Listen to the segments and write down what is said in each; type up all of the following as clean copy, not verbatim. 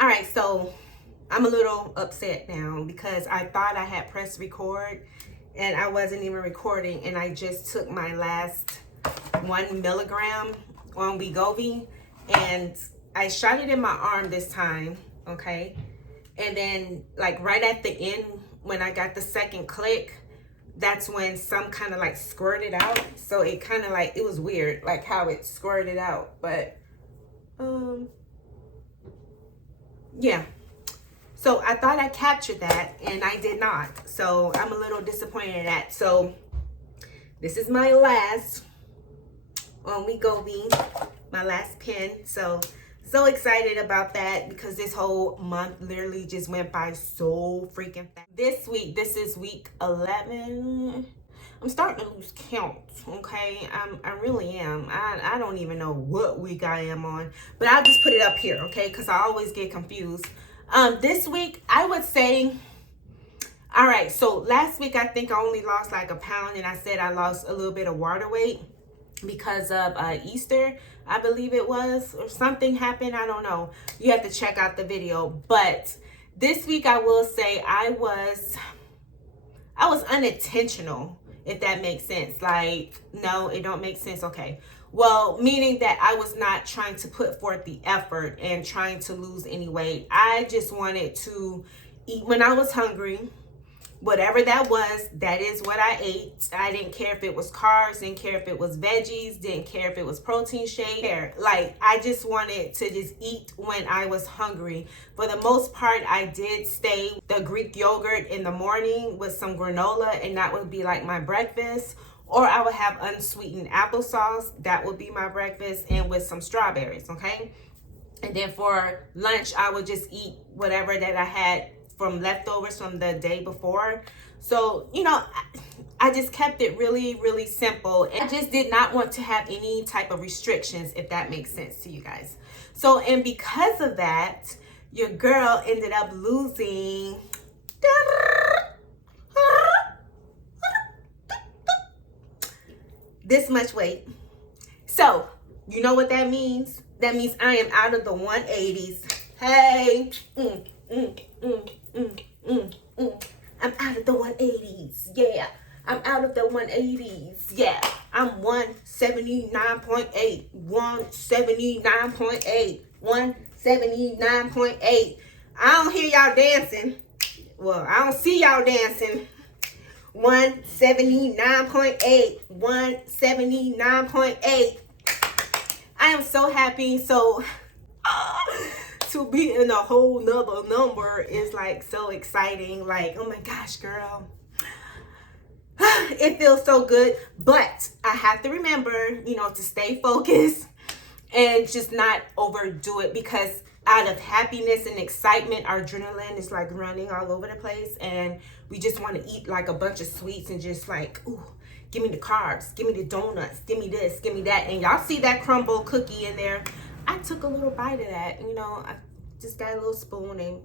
All right, so I'm a little upset now because I thought I had pressed record and I wasn't even recording, and I just took my last 1 milligram on Wegovy and I shot it in my arm this time, okay? And then like right at the end when I got the second click, that's when some kind of like squirted out. So it kind of like, it was weird like how it squirted out, but yeah. So I thought I captured that and I did not. So I'm a little disappointed in that. So this is my last on Wegovy, my last pen. So excited about that because this whole month literally just went by so freaking fast. This week, this is week 11. I'm starting to lose count, okay? I really am. I don't even know what week I am on, but I'll just put it up here, okay? Because I always get confused. This week, I would say, all right, so last week, I think I only lost like a pound, and I said I lost a little bit of water weight because of Easter, I believe it was, or something happened. I don't know. You have to check out the video. But this week, I will say I was unintentional, if that makes sense. Like, no, it don't make sense. Okay. Well, meaning that I was not trying to put forth the effort and trying to lose any weight. I just wanted to eat when I was hungry. Whatever that was, that is what I ate. I didn't care if it was carbs, didn't care if it was veggies, didn't care if it was protein shake. Like, I just wanted to just eat when I was hungry. For the most part, I did stay the Greek yogurt in the morning with some granola, and that would be like my breakfast. Or I would have unsweetened applesauce. That would be my breakfast, and with some strawberries, okay? And then for lunch, I would just eat whatever that I had from leftovers from the day before. So, you know, I just kept it really, really simple. And I just did not want to have any type of restrictions, if that makes sense to you guys. So, and because of that, your girl ended up losing this much weight. So, you know what that means? That means I am out of the 180s. Hey, I'm out of the 180s. Yeah, I'm out of the 180s. Yeah, I'm 179.8, 179.8, 179.8. I don't hear y'all dancing. Well, I don't see y'all dancing. 179.8, 179.8. I am so happy. So to be in a whole nother number is like so exciting. Like, oh my gosh, girl. It feels so good. But I have to remember, you know, to stay focused and just not overdo it, because out of happiness and excitement, our adrenaline is like running all over the place, and we just want to eat like a bunch of sweets and just like, ooh, give me the carbs, give me the donuts, give me this, give me that. And y'all see that crumble cookie in there? I took a little bite of that, you know, I just got a little spoon and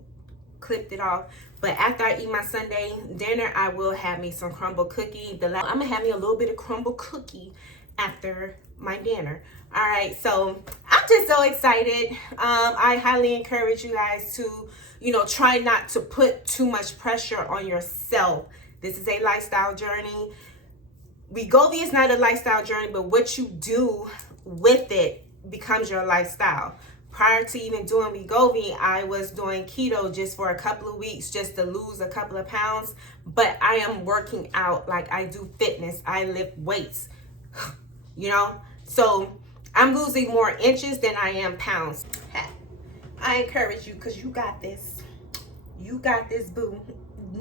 clipped it off. But after I eat my Sunday dinner, I will have me some crumble cookie. I'm gonna have me a little bit of crumble cookie after my dinner. All right, so I'm just so excited. I highly encourage you guys to, you know, try not to put too much pressure on yourself. This is a lifestyle journey. Wegovy is not a lifestyle journey, but what you do with it becomes your lifestyle. Prior to even doing Wegovy, I was doing keto just for a couple of weeks just to lose a couple of pounds. But I am working out, like I do fitness. I lift weights, you know? So I'm losing more inches than I am pounds. I encourage you, because you got this. You got this, boo.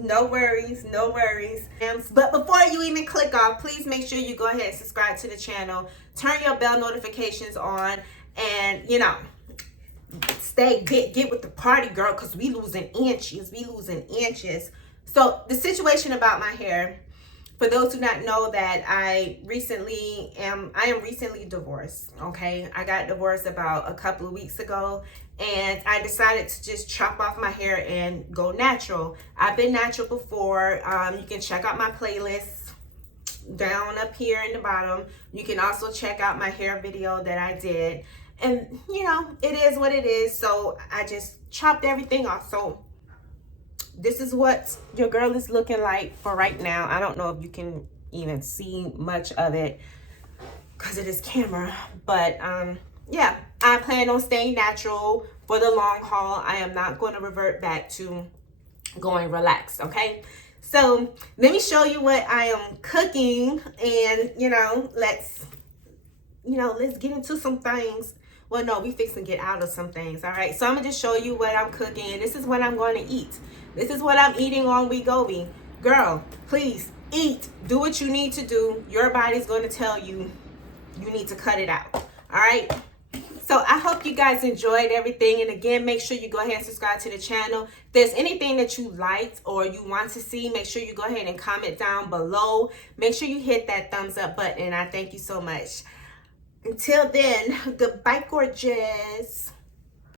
No worries, no worries. But before you even click off, please make sure you go ahead and subscribe to the channel. Turn your bell notifications on, and, you know, get with the party, girl, because we losing inches. We losing inches. So the situation about my hair, for those who not know, that I am recently divorced. Okay, I got divorced about a couple of weeks ago, and I decided to just chop off my hair and go natural. I've been natural before. You can check out my playlist down up here in the bottom. You can also check out my hair video that I did. And you know, it is what it is. So I just chopped everything off. So this is what your girl is looking like for right now. I don't know if you can even see much of it because of this camera, but yeah, I plan on staying natural for the long haul. I am not going to revert back to going relaxed. Okay, so let me show you what I am cooking, and let's get into some things. Well, no, we fixing to get out of some things. All right, so I'm gonna just show you what I'm cooking. This is what I'm going to eat. This is what I'm eating on Wegovy. Girl, please eat. Do what you need to do. Your body's going to tell you you need to cut it out. All right. So I hope you guys enjoyed everything. And again, make sure you go ahead and subscribe to the channel. If there's anything that you liked or you want to see, make sure you go ahead and comment down below. Make sure you hit that thumbs up button. And I thank you so much. Until then, goodbye, gorgeous.